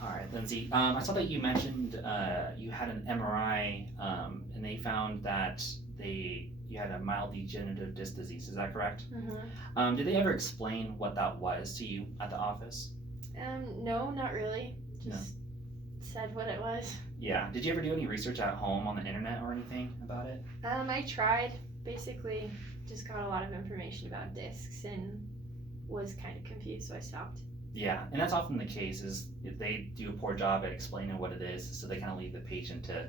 All right, Lindsay. I saw that you mentioned you had an MRI, and they found that you had a mild degenerative disc disease. Is that correct? Did they ever explain what that was to you at the office? No, not really. No. Just said what it was. Yeah. Did you ever do any research at home on the internet or anything about it? I tried. Basically, just got a lot of information about discs and was kind of confused, so I stopped. Yeah, and that's often the case. Is they do a poor job at explaining what it is, so they kind of leave the patient to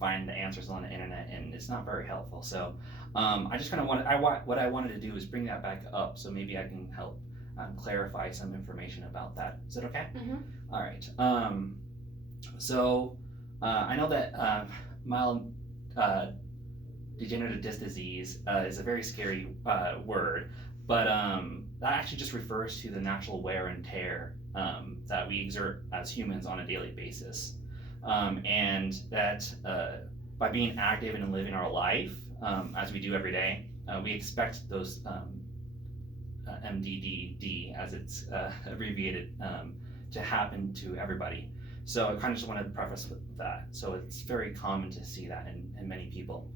find the answers on the internet, and it's not very helpful. So, I just kind of what I wanted to do is bring that back up, so maybe I can help clarify some information about that. Is that okay? All right. So I know that mild degenerative disc disease is a very scary word, but that actually just refers to the natural wear and tear that we exert as humans on a daily basis. And that by being active and living our life as we do every day, we expect those MDDD, as it's abbreviated, to happen to everybody. So I kind of just wanted to preface with that. So it's very common to see that in many people.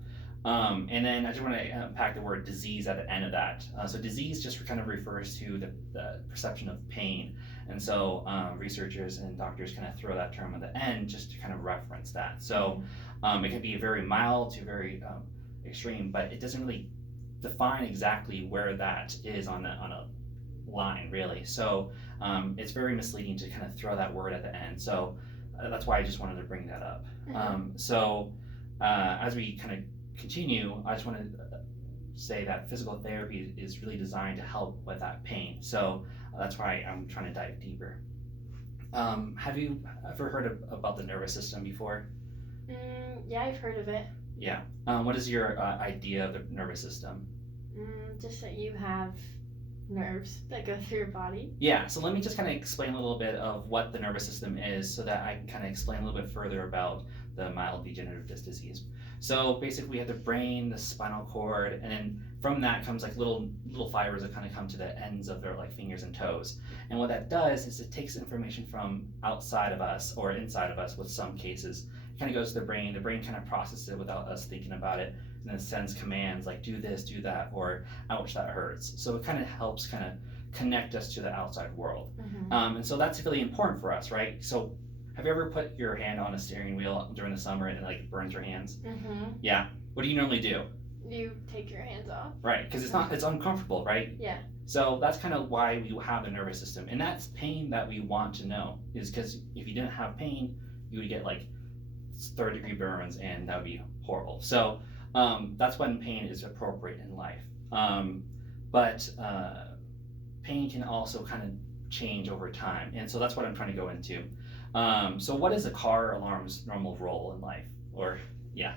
And then I just want to unpack the word disease at the end of that. So disease just kind of refers to the perception of pain. And so researchers and doctors kind of throw that term at the end just to kind of reference that. So it can be very mild to very extreme, but it doesn't really define exactly where that is on a line, really. So it's very misleading to kind of throw that word at the end. So that's why I just wanted to bring that up. So as we kind of continue, I just want to say that physical therapy is really designed to help with that pain. So that's why I'm trying to dive deeper. Have you ever heard about the nervous system before? Yeah, I've heard of it. Yeah. What is your idea of the nervous system? Just that you have nerves that go through your body. Yeah, so let me just kind of explain a little bit of what the nervous system is so that I can kind of explain a little bit further about the mild degenerative disc disease. So basically we have the brain, the spinal cord, and then from that comes like little fibers that kind of come to the ends of their like fingers and toes. And what that does is it takes information from outside of us or inside of us with some cases. It kind of goes to the brain kind of processes it without us thinking about it, and then sends commands like do this, do that, or ouch, that hurts. So it kind of helps kind of connect us to the outside world. And so that's really important for us, right? So have you ever put your hand on a steering wheel during the summer and it like burns your hands? Yeah. What do you normally do? You take your hands off. Right, because it's uncomfortable, right? Yeah. So that's kind of why we have the nervous system, and that's pain that we want to know. Is because if you didn't have pain, you would get like third-degree burns, and that would be horrible. So that's when pain is appropriate in life. But pain can also kind of change over time, and so that's what I'm trying to go into. So what is a car alarm's normal role in life? Or, yeah.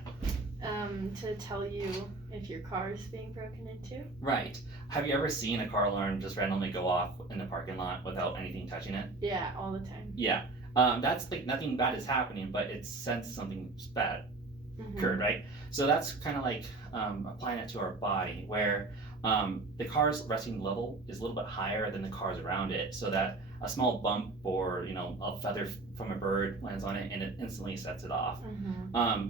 To tell you if your car is being broken into. Right. Have you ever seen a car alarm just randomly go off in the parking lot without anything touching it? Yeah, all the time. Yeah. That's like nothing bad is happening, but it sensed something bad occurred, right? So that's kind of like applying it to our body, where the car's resting level is a little bit higher than the cars around it, so that a small bump or a feather from a bird lands on it and it instantly sets it off.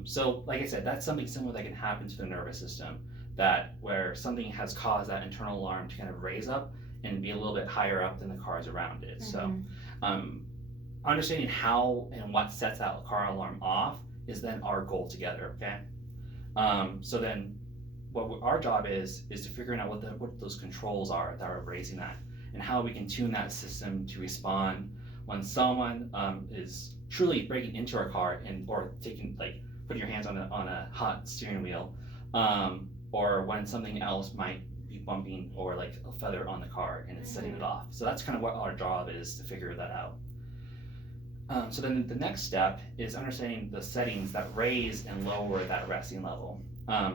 So like I said, that's something similar that can happen to the nervous system, that where something has caused that internal alarm to kind of raise up and be a little bit higher up than the cars around it. So understanding how and what sets that car alarm off is then our goal together, okay? So then what our job is to figuring out what those controls are that are raising that, and how we can tune that system to respond when someone is truly breaking into our car or taking putting your hands on a hot steering wheel, or when something else might be bumping or like a feather on the car and it's setting it off. So that's kind of what our job is, to figure that out. So then the next step is understanding the settings that raise and lower that resting level.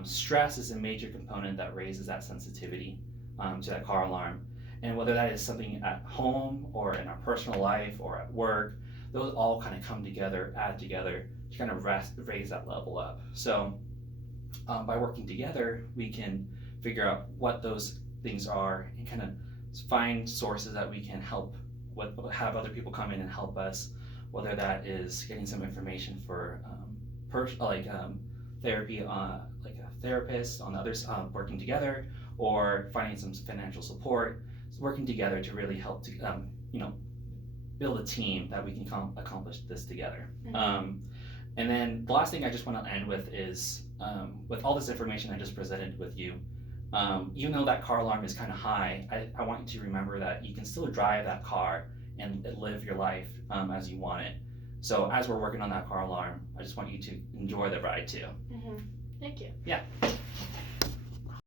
Stress is a major component that raises that sensitivity to that car alarm. And whether that is something at home or in our personal life or at work, those all kind of come together, add together to kind of raise that level up. So by working together, we can figure out what those things are and kind of find sources that we can help with, have other people come in and help us whether that is getting some information for therapy, like a therapist on the others, working together, or finding some financial support, working together to really help to you know, build a team that we can accomplish this together. And then the last thing I just want to end with is, with all this information I just presented with you, even though that car alarm is kind of high, I want you to remember that you can still drive that car and live your life as you want it. So as we're working on that car alarm, I just want you to enjoy the ride too. Thank you. Yeah.